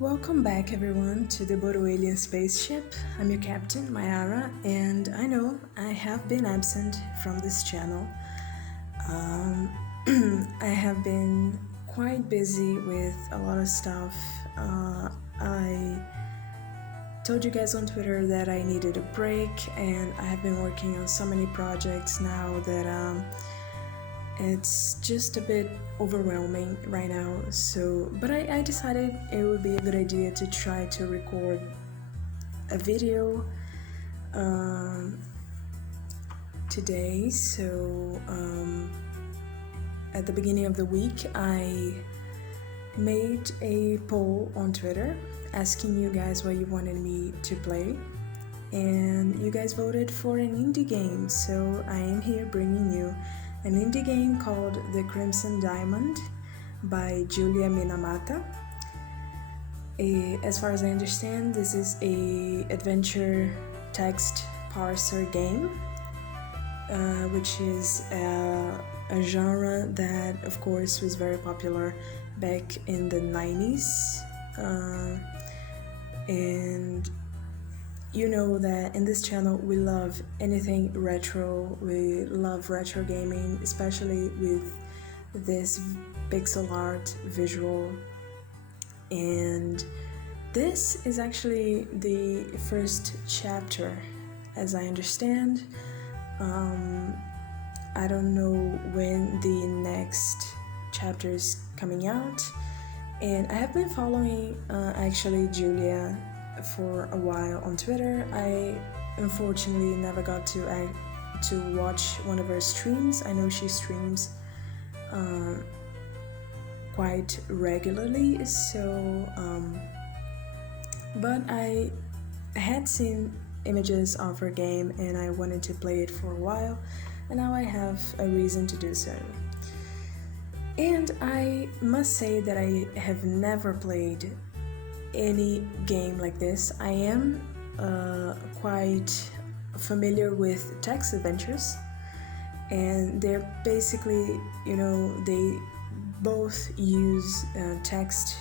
Welcome back, everyone, to the Boto alien spaceship. I'm your captain, Mayara, and I know I have been absent from this channel. Um, I have been quite busy with a lot of stuff. I told you guys on Twitter that I needed a break, and I have been working on so many projects now that it's just a bit overwhelming right now. But I decided it would be a good idea to try to record a video um, today. At the beginning of the week, I made a poll on Twitter asking you guys what you wanted me to play, and you guys voted for an indie game. So I am here bringing you an indie game called The Crimson Diamond by Julia Minamata. As far as I understand, this is a adventure text parser game, which is a genre that, of course, was very popular back in the 90s. And you know that in this channel we love anything retro. We love retro gaming, especially with this pixel art visual. And this is actually the first chapter, as I understand. I don't know when the next chapter is coming out, and I have been following actually Julia for a while on Twitter. I unfortunately never got to watch one of her streams. I know she streams quite regularly, but I had seen images of her game and I wanted to play it for a while, and now I have a reason to do so. And I must say that I have never played any game like this. I am quite familiar with text adventures, and they're basically, they both use text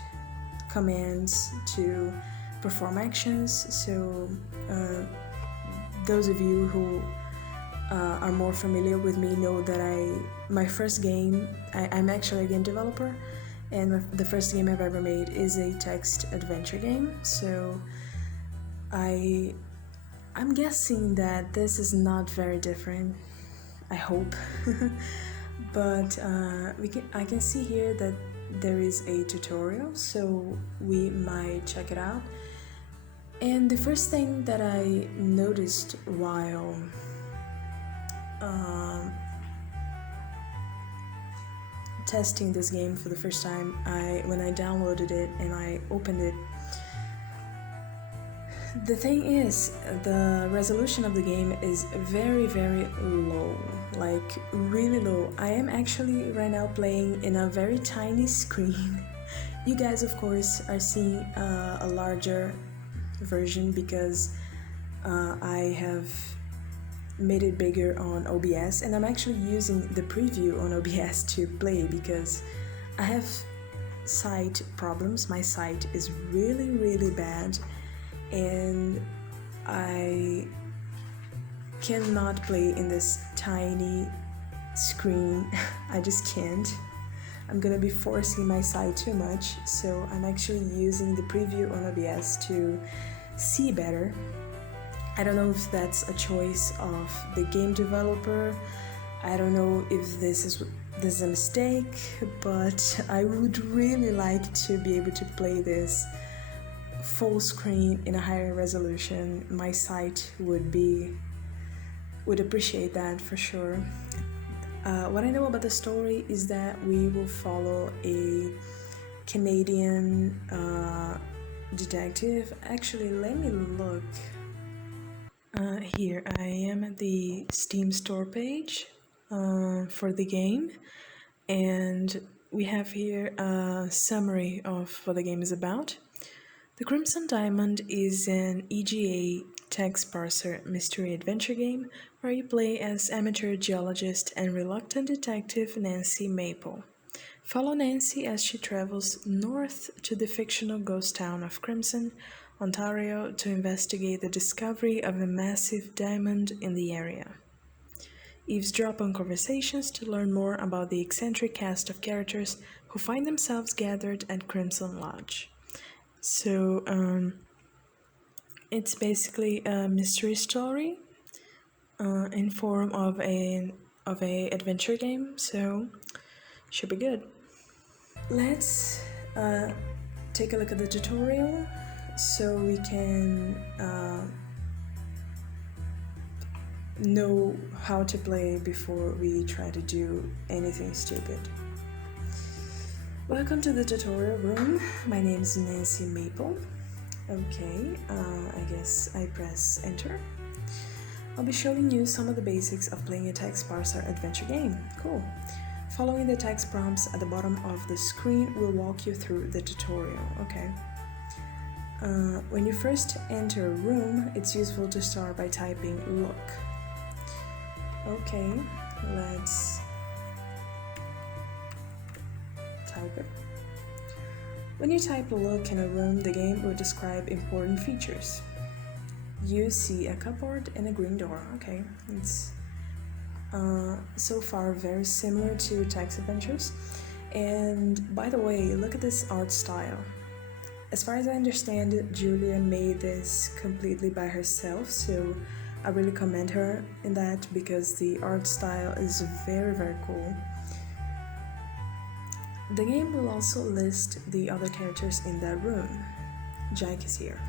commands to perform actions. So those of you who are more familiar with me know that my first game, I'm actually a game developer, and the first game I've ever made is a text adventure game. So I'm guessing that this is not very different. I hope. But I can see here that there is a tutorial, so we might check it out. And the first thing that I noticed while testing this game for the first time, when I downloaded it and I opened it, the thing is, the resolution of the game is very, very low, like really low. I am actually right now playing in a very tiny screen. You guys, of course, are seeing a larger version because I have made it bigger on OBS, and I'm actually using the preview on OBS to play because I have sight problems. My sight is really, really bad, and I cannot play in this tiny screen. I just can't. I'm gonna be forcing my sight too much, so I'm actually using the preview on OBS to see better. I don't know if that's a choice of the game developer. I don't know if this is a mistake, but I would really like to be able to play this full screen in a higher resolution. My sight would appreciate that for sure. What I know about the story is that we will follow a Canadian detective. Actually, let me look. Here I am at the Steam store page for the game, and we have here a summary of what the game is about. The Crimson Diamond is an EGA text parser mystery adventure game where you play as amateur geologist and reluctant detective Nancy Maple. Follow Nancy as she travels north to the fictional ghost town of Crimson, Ontario, to investigate the discovery of a massive diamond in the area. Eavesdrop on conversations to learn more about the eccentric cast of characters who find themselves gathered at Crimson Lodge. So, it's basically a mystery story in form of a adventure game, so should be good. Let's take a look at the tutorial so we can know how to play before we try to do anything stupid. Welcome to the tutorial room. My name is Nancy Maple. Okay, I guess I press enter. I'll be showing you some of the basics of playing a text parser adventure game. Cool. Following the text prompts at the bottom of the screen will walk you through the tutorial. Okay. When you first enter a room, it's useful to start by typing look. Okay, let's type it. When you type look in a room, the game will describe important features. You see a cupboard and a green door. Okay, it's so far very similar to text adventures. And by the way, look at this art style. As far as I understand it, Julia made this completely by herself, so I really commend her in that because the art style is very, very cool. The game will also list the other characters in that room. Jack is here.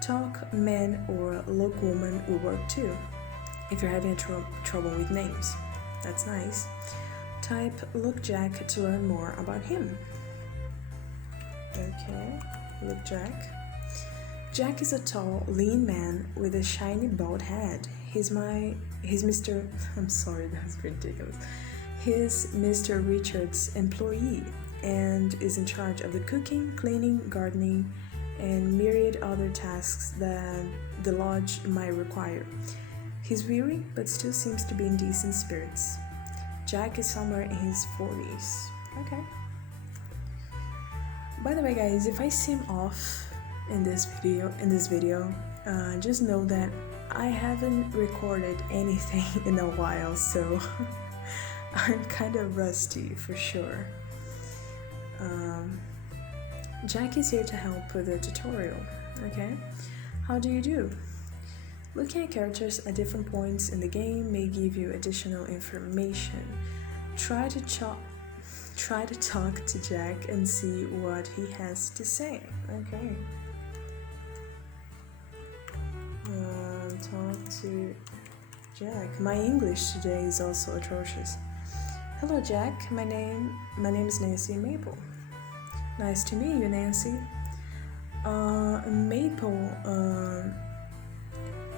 Talk man or look woman will work too, if you're having trouble with names. That's nice. Type look Jack to learn more about him. Okay, look Jack. Jack is a tall, lean man with a shiny bald head. He's Mr. I'm sorry, that's ridiculous. He's Mr. Richard's employee and is in charge of the cooking, cleaning, gardening, and myriad other tasks that the lodge might require. He's weary, but still seems to be in decent spirits. Jack is somewhere in his 40s. Okay. By the way, guys, if I seem off in this video, just know that I haven't recorded anything in a while, so I'm kind of rusty for sure. Jack is here to help with the tutorial. Okay, how do you do? Looking at characters at different points in the game may give you additional information. Try to talk to Jack and see what he has to say. Okay. Talk to Jack. My English today is also atrocious. Hello, Jack. My name is Nancy Maple. Nice to meet you, Nancy. Maple.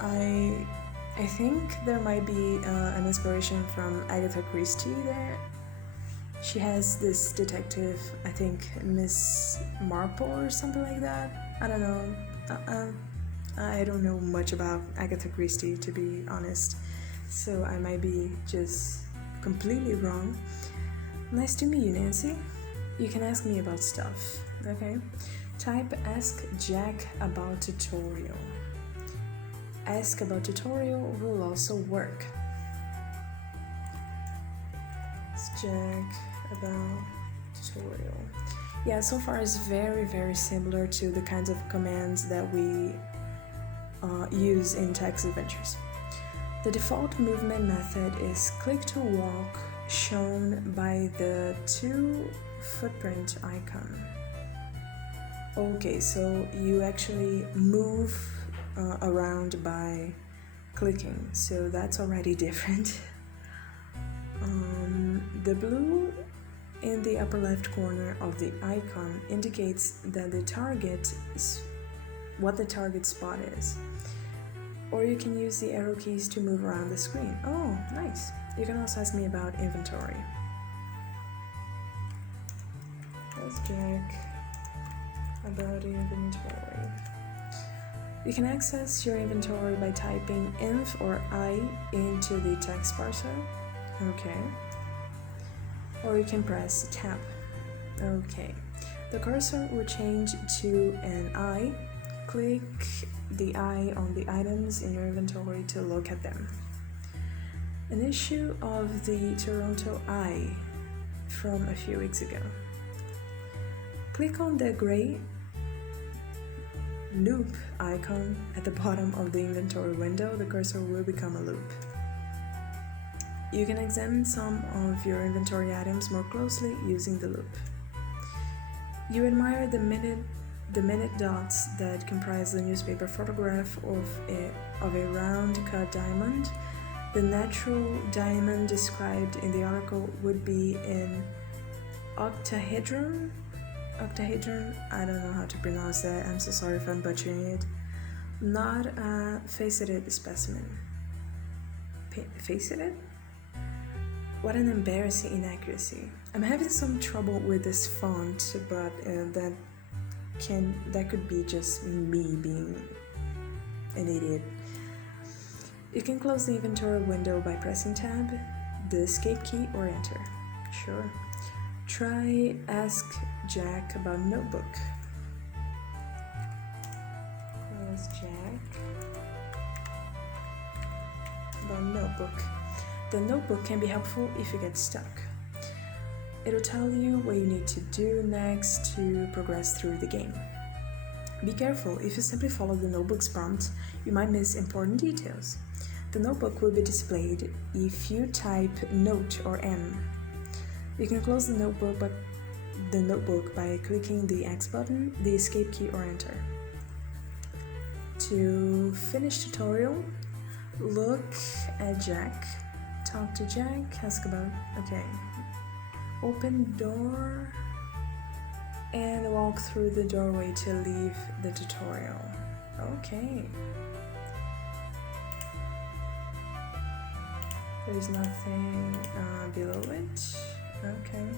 I think there might be an inspiration from Agatha Christie there. She has this detective, I think Miss Marple or something like that. I don't know. I don't know much about Agatha Christie, to be honest, so I might be just completely wrong. Nice to meet you, Nancy. You can ask me about stuff, okay? Type ask Jack about tutorial. Ask about tutorial will also work. Ask Jack about tutorial. Yeah, so far it's very, very similar to the kinds of commands that we use in text adventures. The default movement method is click to walk, shown by the 2 footprint icon. Okay, so you actually move around by clicking, so that's already different. The blue in the upper left corner of the icon indicates that what the target spot is. Or you can use the arrow keys to move around the screen. Oh, nice. You can also ask me about inventory. Ask Jack about inventory. You can access your inventory by typing inv or I into the text parser. Okay. or you can press tab. Okay, the cursor will change to an eye. Click the eye on the items in your inventory to look at them. An issue of the Toronto Eye from a few weeks ago. Click on the gray loop icon at the bottom of the inventory window. The cursor will become a loop. You can examine some of your inventory items more closely using the loop. You admire the minute dots that comprise the newspaper photograph of a round cut diamond. The natural diamond described in the article would be an octahedron. I don't know how to pronounce that. I'm so sorry if I'm butchering it. Not a faceted specimen. Faceted? What an embarrassing inaccuracy. I'm having some trouble with this font, but that could be just me being an idiot. You can close the inventory window by pressing tab, the escape key, or enter. Sure. Try Ask Jack about notebook. Ask Jack about notebook. The notebook can be helpful if you get stuck. It'll tell you what you need to do next to progress through the game. Be careful, if you simply follow the notebook's prompt, you might miss important details. The notebook will be displayed if you type Note or N. You can close the notebook by clicking the X button, the escape key, or enter. To finish tutorial, look at Jack, talk to Jack, ask about, open door, and walk through the doorway to leave the tutorial. Okay. There's nothing below it. Okay.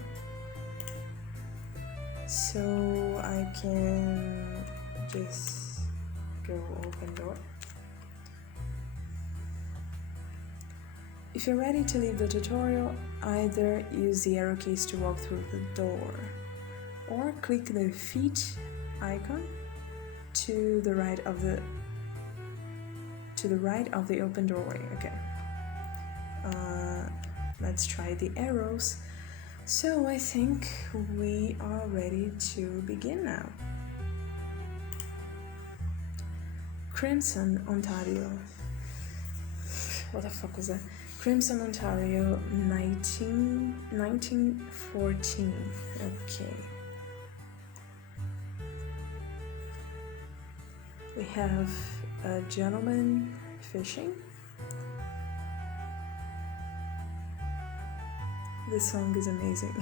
So I can just go open door. If you're ready to leave the tutorial, either use the arrow keys to walk through the door, or click the feet icon to the right of the open doorway. Okay. Let's try the arrows. So I think we are ready to begin now. Crimson, Ontario. What the fuck was that? Crimson, Ontario, 1914. Okay. We have a gentleman fishing. This song is amazing.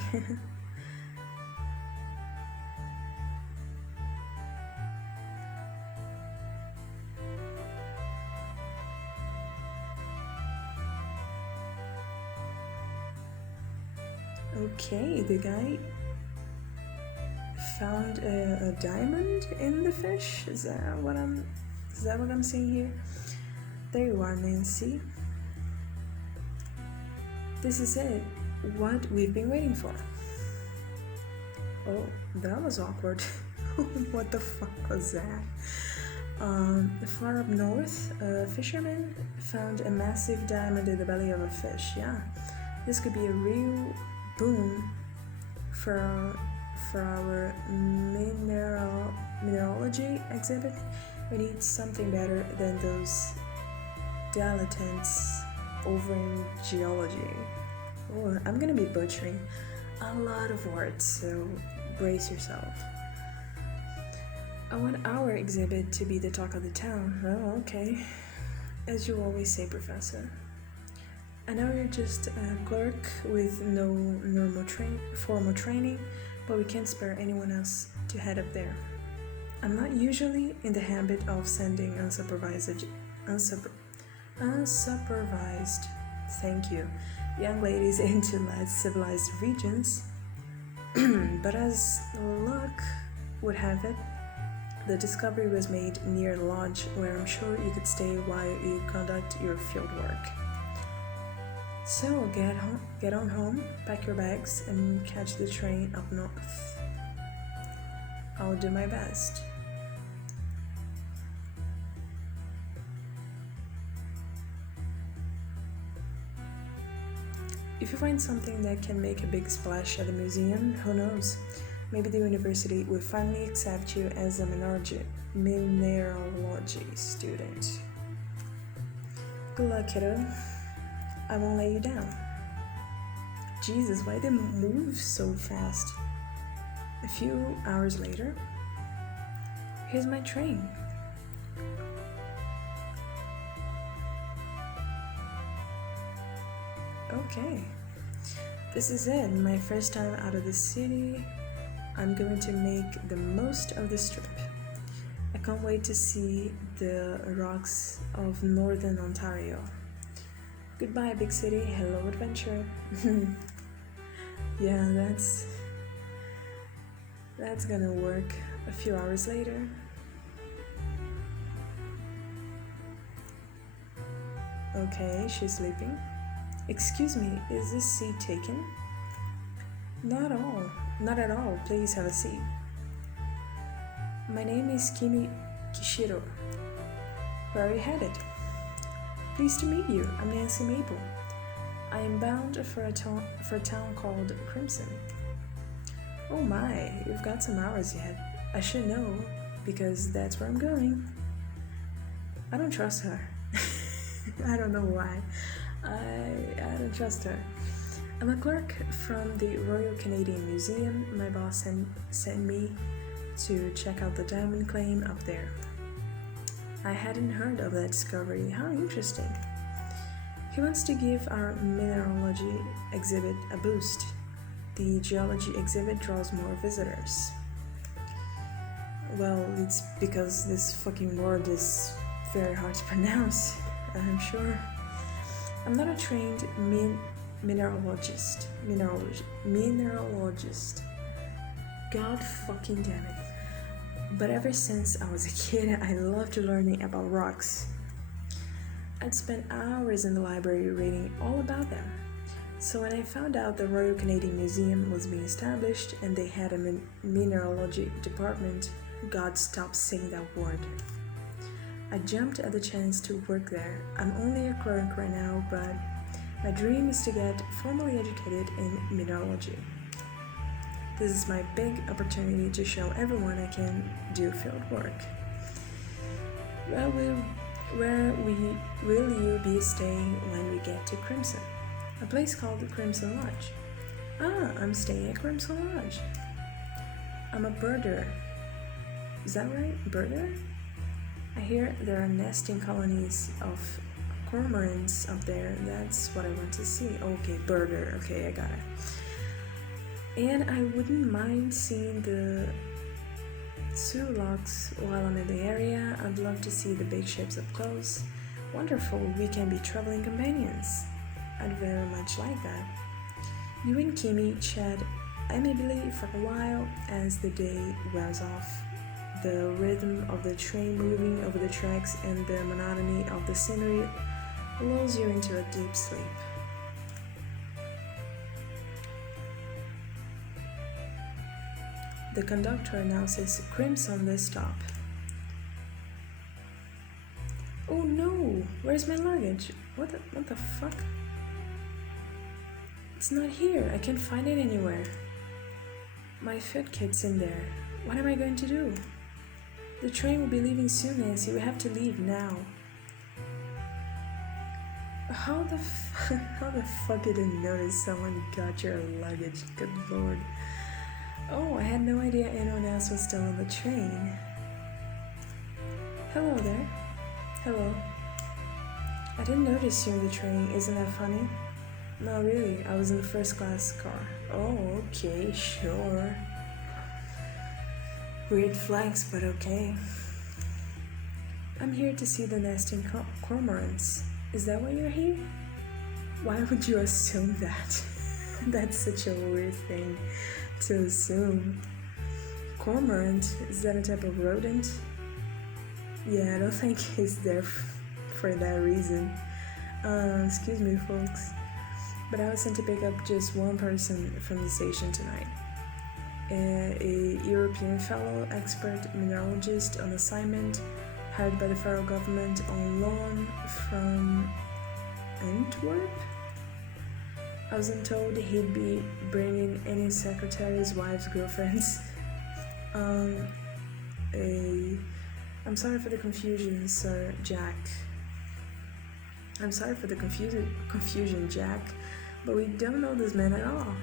Okay, the guy found a diamond in the fish. Is that what I'm seeing here? There you are, Nancy. This is it. What we've been waiting for. Oh, that was awkward. What the fuck was that? Far up north, a fisherman found a massive diamond in the belly of a fish. Yeah, this could be a real boom for our mineralogy exhibit. We need something better than those dilettantes over in geology. Oh, I'm gonna be butchering a lot of words, so brace yourself. I want our exhibit to be the talk of the town. Oh, okay. As you always say, Professor. I know you're just a clerk with no formal training, but we can't spare anyone else to head up there. I'm not usually in the habit of sending unsupervised, thank you, young ladies into less civilized regions, but as luck would have it, the discovery was made near the lodge, where I'm sure you could stay while you conduct your field work. So get on home, pack your bags, and catch the train up north. I'll do my best. If you find something that can make a big splash at the museum, who knows? Maybe the university will finally accept you as a mineralogy student. Good luck, kiddo. I won't let you down. Jesus, why they move so fast? A few hours later, here's my train. Okay, this is it. My first time out of the city. I'm going to make the most of this trip. I can't wait to see the rocks of Northern Ontario. Goodbye, big city. Hello, adventure. Yeah, that's gonna work. A few hours later. Okay, she's sleeping. Excuse me, is this seat taken? Not at all. Please have a seat. My name is Kimi Kishiro. Where are you headed? Pleased to meet you. I'm Nancy Maple. I am bound for a town called Crimson. Oh my, you've got some hours yet. I should know, because that's where I'm going. I don't trust her. I don't know why. I don't trust her. I'm a clerk from the Royal Canadian Museum. My boss sent me to check out the diamond claim up there. I hadn't heard of that discovery. How interesting. He wants to give our mineralogy exhibit a boost. The geology exhibit draws more visitors. Well, it's because this fucking word is very hard to pronounce, I'm sure. I'm not a trained mineralogist. God fucking damn it. But ever since I was a kid, I loved learning about rocks. I'd spent hours in the library reading all about them. So when I found out the Royal Canadian Museum was being established and they had a mineralogy department, God stopped saying that word. I jumped at the chance to work there. I'm only a clerk right now, but my dream is to get formally educated in mineralogy. This is my big opportunity to show everyone I can do field work. Where will you be staying when we get to Crimson? A place called the Crimson Lodge. Ah, I'm staying at Crimson Lodge. I'm a birder. Is that right? Birder? I hear there are nesting colonies of cormorants up there. That's what I want to see. Okay, birder. Okay, I got it. And I wouldn't mind seeing the Sulaks while I'm in the area. I'd love to see the big ships up close. Wonderful, we can be traveling companions. I'd very much like that. You and Kimi chat amicably for a while as the day wears off. The rhythm of the train moving over the tracks and the monotony of the scenery lulls you into a deep sleep. The conductor announces Crimson this stop. Oh no! Where's my luggage? What the fuck? It's not here. I can't find it anywhere. My food kit's in there. What am I going to do? The train will be leaving soon, Nancy. We have to leave now. How the fuck did I notice someone got your luggage? Good lord. Oh, I had no idea anyone else was still on the train. Hello there. Hello. I didn't notice you in the train. Isn't that funny? No, really. I was in the first class car. Oh, okay, sure. Weird flags, but okay. I'm here to see the nesting cormorants. Is that why you're here? Why would you assume that? That's such a weird thing to assume. Cormorant, is that a type of rodent? Yeah, I don't think he's there for that reason. Excuse me, folks. But I was sent to pick up just one person from the station tonight. A European fellow, expert mineralogist on assignment, hired by the federal government on loan from Antwerp. I wasn't told he'd be bringing any secretary's wife's girlfriends. I'm sorry for the confusion, Sir Jack. I'm sorry for the confusion, Jack, but we don't know this man at all.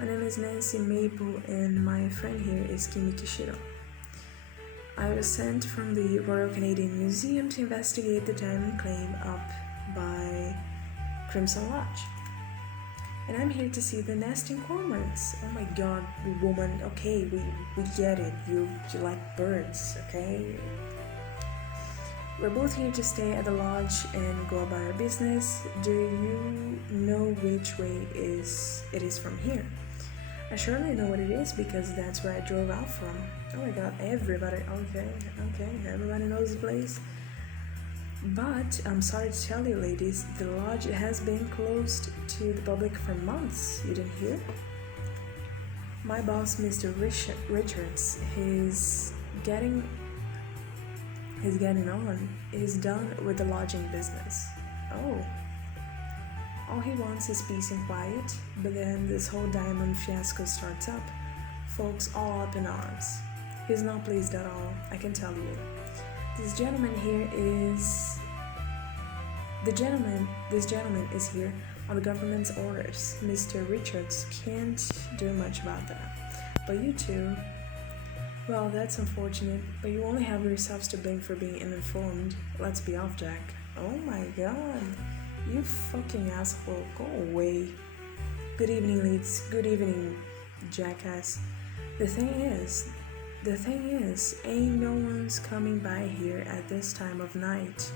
My name is Nancy Maple, and my friend here is Kimi Kishiro. I was sent from the Royal Canadian Museum to investigate the diamond claim up by Crimson Lodge. And I'm here to see the nesting cormorants. Oh my god, woman, okay, we get it. You like birds, okay? We're both here to stay at the lodge and go about our business. Do you know which way it is from here? I surely know what it is because that's where I drove out from. Oh my god, everybody, okay, everybody knows the place. But I'm sorry to tell you, ladies, the lodge has been closed to the public for months. You didn't hear? My boss, Mr. Richards, he's getting on. He's done with the lodging business. Oh. All he wants is peace and quiet, but then this whole diamond fiasco starts up. Folks all up in arms. He's not pleased at all, I can tell you. This gentleman is here on the government's orders. Mr. Richards can't do much about that. But you two, well, that's unfortunate, but you only have yourselves to blame for being uninformed. Let's be off, Jack. Oh my god, you fucking asshole, go away. Good evening, Leeds. Good evening, jackass. The thing is, ain't no one's coming by here at this time of night.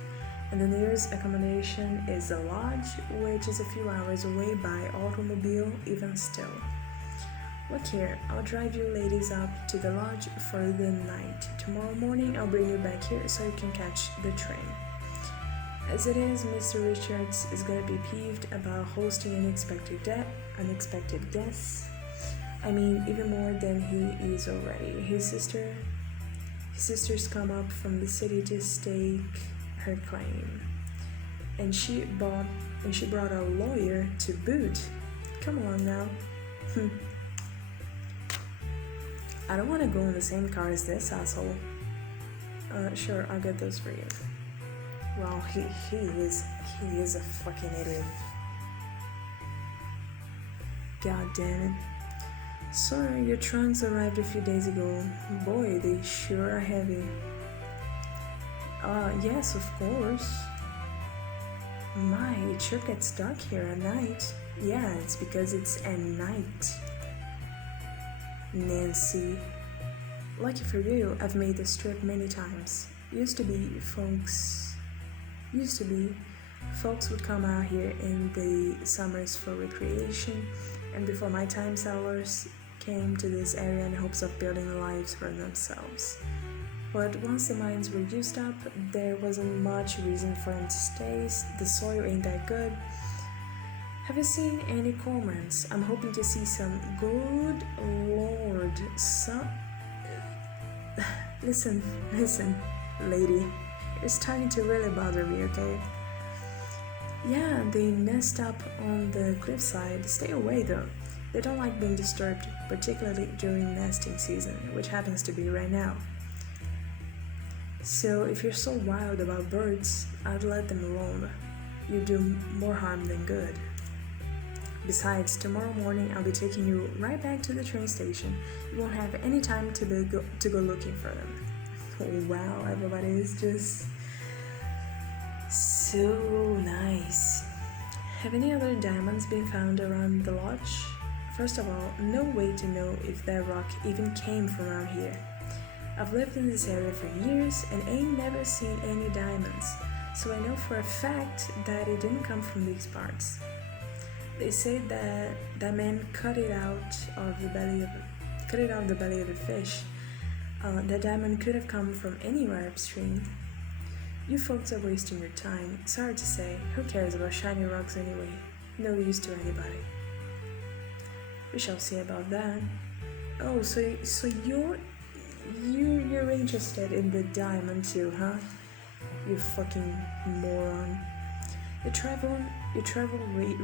And the nearest accommodation is the lodge, which is a few hours away by automobile, even still. Look here, I'll drive you ladies up to the lodge for the night. Tomorrow morning I'll bring you back here so you can catch the train. As it is, Mr. Richards is gonna be peeved about hosting unexpected guests. I mean, even more than he is already. His sisters come up from the city to stake her claim, and she brought a lawyer to boot. Come along now. I don't want to go in the same car as this asshole. Sure, I'll get those for you. Wow, he is a fucking idiot. God damn it. Sorry, your trunks arrived a few days ago. Boy, they sure are heavy. Yes, of course. My, it sure gets dark here at night. Yeah, it's because it's at night. Nancy. Lucky for you, I've made this trip many times. Used to be, folks would come out here in the summers for recreation, and before my time, settlers came to this area in hopes of building lives for themselves. But once the mines were used up, there wasn't much reason for them to stay. The soil ain't that good. Have you seen any cormorants? I'm hoping to see some. Good lord, some. Listen, lady. You're starting to really bother me, okay? Yeah, they nest up on the cliffside. Stay away though. They don't like being disturbed, particularly during nesting season, which happens to be right now. So if you're so wild about birds, I'd let them alone. You do more harm than good. Besides, tomorrow morning I'll be taking you right back to the train station. You won't have any time to go looking for them. Oh, wow, everybody is just so nice. Have any other diamonds been found around the lodge? First of all, no way to know if that rock even came from around here. I've lived in this area for years and ain't never seen any diamonds, so I know for a fact that it didn't come from these parts. They say that that man cut it out of the belly of the fish. That diamond could have come from anywhere upstream. You folks are wasting your time. Sorry to say, who cares about shiny rocks anyway? no use to anybody. We shall see about that. Oh, so you're interested in the diamond too, huh? You fucking moron. Your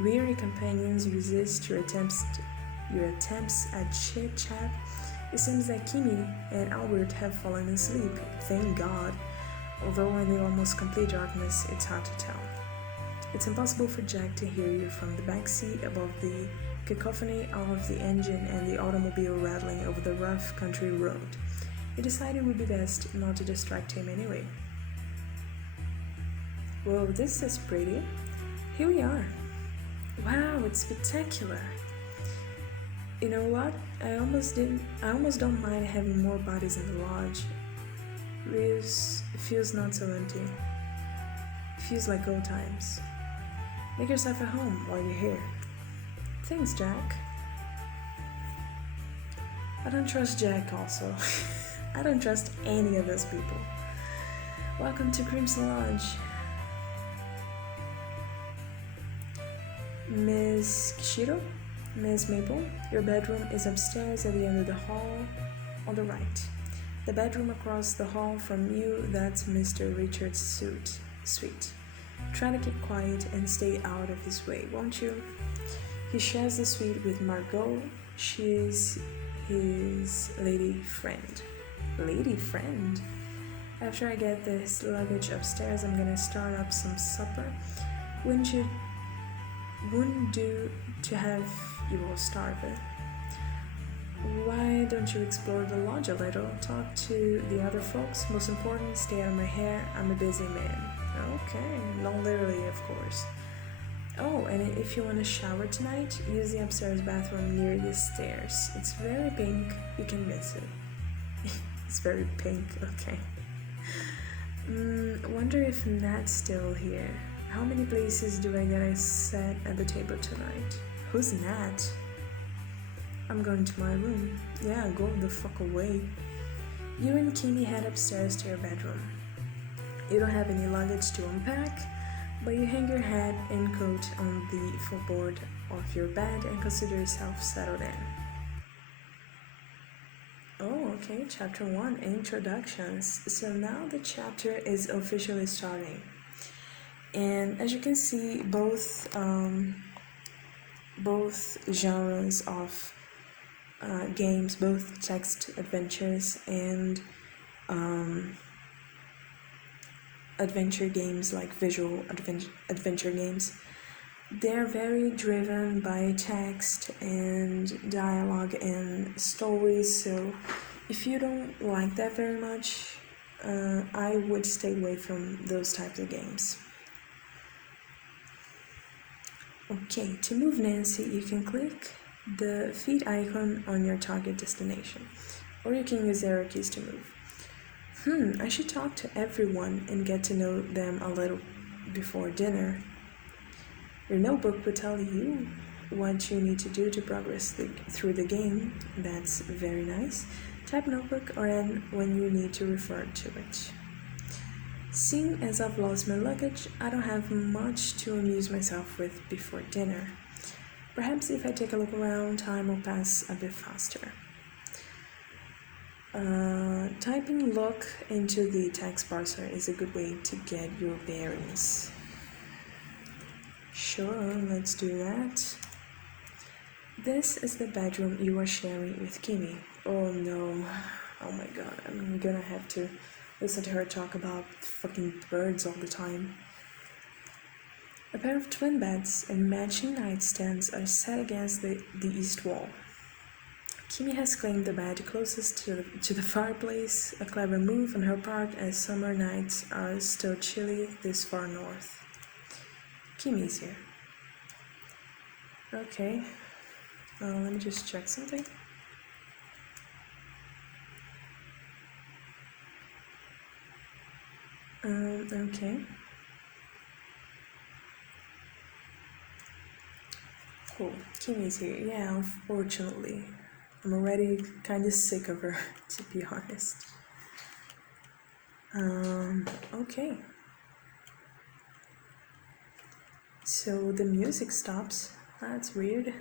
weary companions resist your attempts at chit chat. It seems that Kimi and Albert have fallen asleep. Thank God. Although in the almost complete darkness, it's hard to tell. It's impossible for Jack to hear you from the back seat above the cacophony of the engine and the automobile rattling over the rough country road. He decided it would be best not to distract him anyway. Whoa, this is pretty. Here we are. Wow, it's spectacular. You know what? I almost don't mind having more bodies in the lodge. It feels not so empty. It feels like old times. Make yourself at home while you're here. Thanks, Jack. I don't trust Jack also. I don't trust any of those people. Welcome to Crimson Lodge. Miss Kishiro? Miss Maple, your bedroom is upstairs at the end of the hall on the right. The bedroom across the hall from you, that's Mr. Richard's suite. Try to keep quiet and stay out of his way, won't you? He shares the suite with Margot. She's his lady friend. Lady friend? After I get this luggage upstairs, I'm gonna start up some supper. Wouldn't do to have you all starve it. Why don't you explore the lodge a little? Talk to the other folks. Most important, stay out of my hair. I'm a busy man. Okay, not literally, of course. Oh, and if you want to shower tonight, use the upstairs bathroom near the stairs. It's very pink. You can miss it. It's very pink. Okay. Wonder if Nat's still here. How many places do I get a set at the table tonight? Who's Nat? I'm going to my room. Yeah, go the fuck away. You and Kimi head upstairs to your bedroom. You don't have any luggage to unpack, but you hang your hat and coat on the footboard of your bed and consider yourself settled in. Oh, okay, chapter 1, introductions. So now the chapter is officially starting. And as you can see, both genres of games, both text adventures and adventure games like visual adventure games, they're very driven by text and dialogue and stories. So if you don't like that very much, I would stay away from those types of games. Okay, to move Nancy, you can click the feet icon on your target destination, or you can use arrow keys to move. I should talk to everyone and get to know them a little before dinner. Your notebook will tell you what you need to do to progress through the game. That's very nice. Type notebook or N when you need to refer to it. Seeing as I've lost my luggage, I don't have much to amuse myself with before dinner. Perhaps if I take a look around, time will pass a bit faster. Typing look into the text parser is a good way to get your bearings. Sure, let's do that. This is the bedroom you are sharing with Kimi. Oh no, oh my god, I'm gonna have to listen to her talk about fucking birds all the time. A pair of twin beds and matching nightstands are set against the east wall. Kimi has claimed the bed closest to the fireplace, a clever move on her part as summer nights are still chilly this far north. Kimi's here. Okay, let me just check something. Okay. Cool, Kimi's here. Yeah, unfortunately. I'm already kind of sick of her, to be honest. Okay. So the music stops. That's weird.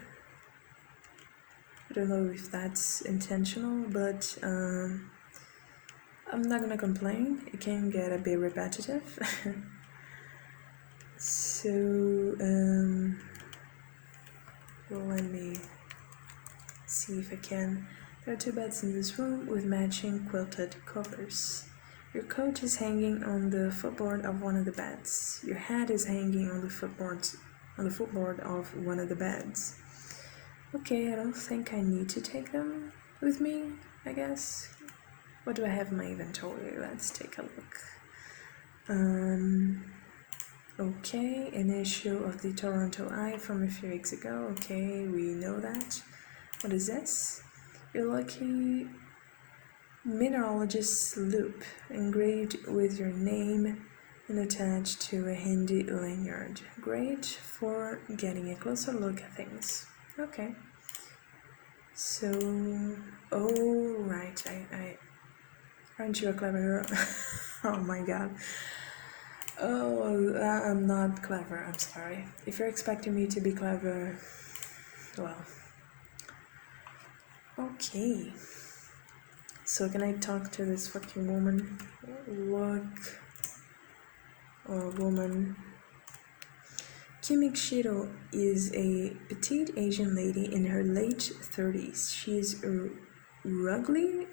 I don't know if that's intentional, but I'm not gonna complain. It can get a bit repetitive. So let me see if I can. There are two beds in this room with matching quilted covers. Your coat is hanging on the footboard of one of the beds. Your hat is hanging on the footboard of one of the beds. Okay, I don't think I need to take them with me, I guess. What do I have in my inventory? Let's take a look. Okay, an issue of the Toronto Eye from a few weeks ago. Okay, we know that. What is this? Your lucky mineralogist's loop, engraved with your name and attached to a handy lanyard. Great for getting a closer look at things. Okay. So, oh right, I aren't you a clever girl? Oh my god. Oh, I'm not clever, I'm sorry. If you're expecting me to be clever, well, okay. So can I talk to this fucking woman? Look. Oh, woman. Kimikshiro is a petite Asian lady in her late 30s. She's ruggedly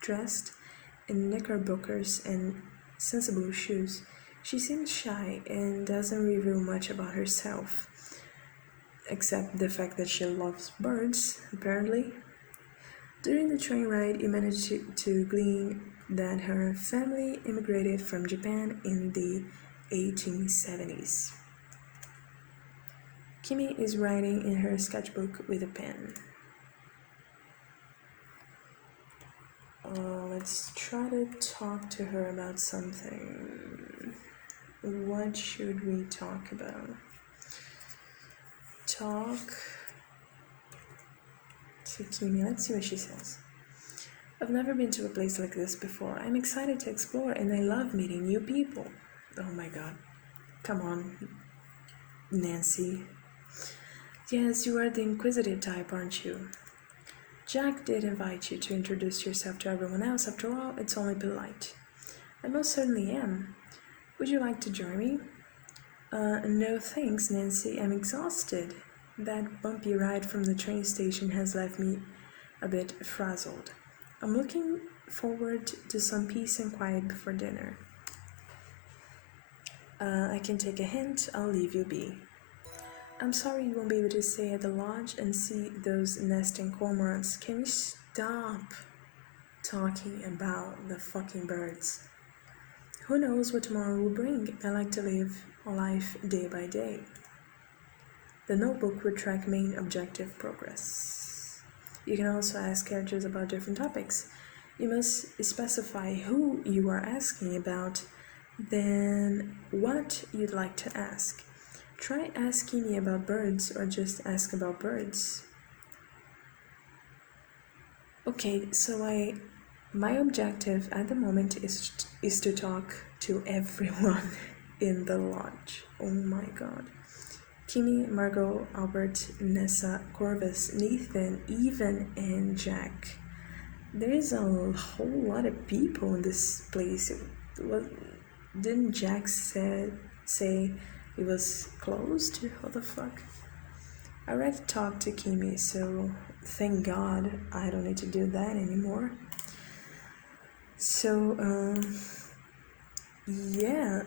dressed in knickerbockers and sensible shoes. She seems shy and doesn't reveal much about herself, except the fact that she loves birds, apparently. During the train ride, you managed to glean that her family immigrated from Japan in the 1870s. Kimi is writing in her sketchbook with a pen. Let's try to talk to her about something. What should we talk about? Talk to Kimi. Let's see what she says. I've never been to a place like this before. I'm excited to explore and I love meeting new people. Oh my god. Come on, Nancy. Yes, you are the inquisitive type, aren't you? Jack did invite you to introduce yourself to everyone else. After all, it's only polite. I most certainly am. Would you like to join me? No thanks, Nancy. I'm exhausted. That bumpy ride from the train station has left me a bit frazzled. I'm looking forward to some peace and quiet before dinner. I can take a hint. I'll leave you be. I'm sorry you won't be able to stay at the lodge and see those nesting cormorants. Can we stop talking about the fucking birds? Who knows what tomorrow will bring? I like to live life day by day. The notebook would track main objective progress. You can also ask characters about different topics. You must specify who you are asking about, then what you'd like to ask. Try asking me about birds or just ask about birds. Okay, so my objective at the moment is to talk to everyone in the lodge. Oh my god. Kimi, Margot, Albert, Nessa, Corvus, Nathan, Even, and Jack. There is a whole lot of people in this place. Didn't Jack say it was closed? What the fuck? I already talked to Kimi, so thank God I don't need to do that anymore. So, yeah,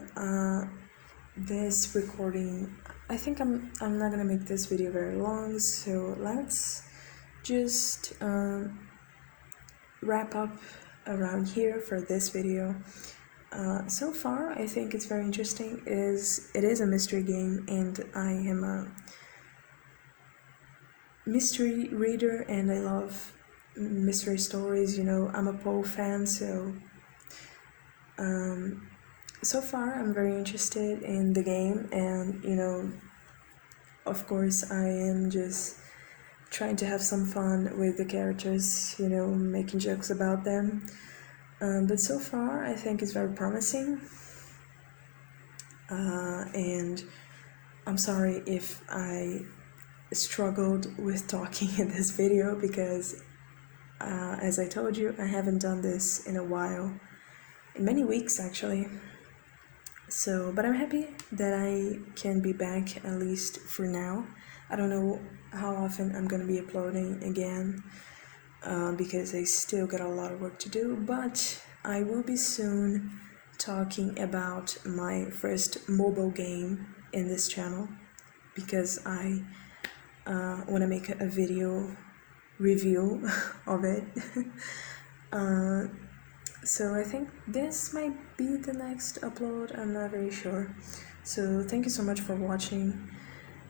this recording, I think I'm not gonna make this video very long, so let's just wrap up around here for this video. So far, I think it's very interesting. It is a mystery game, and I am a mystery reader, and I love mystery stories. You know, I'm a Poe fan, so so far I'm very interested in the game, and you know, of course, I am just trying to have some fun with the characters. You know, making jokes about them. But so far, I think it's very promising. And I'm sorry if I struggled with talking in this video because, as I told you, I haven't done this in a while, in many weeks actually. So, but I'm happy that I can be back at least for now. I don't know how often I'm gonna be uploading again because I still got a lot of work to do, but I will be soon talking about my first mobile game in this channel because I want to make a video review of it. uh, so I think this might be the next upload, I'm not very sure. So thank you so much for watching.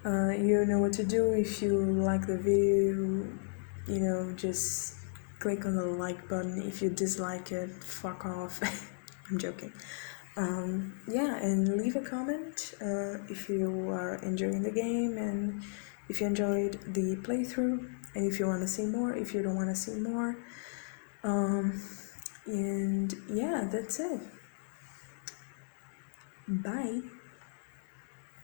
You know what to do. If you like the video, you know, just click on the like button. If you dislike it, fuck off. I'm joking. Yeah, and leave a comment if you are enjoying the game and if you enjoyed the playthrough, and if you want to see more, if you don't want to see more. And yeah, that's it. Bye.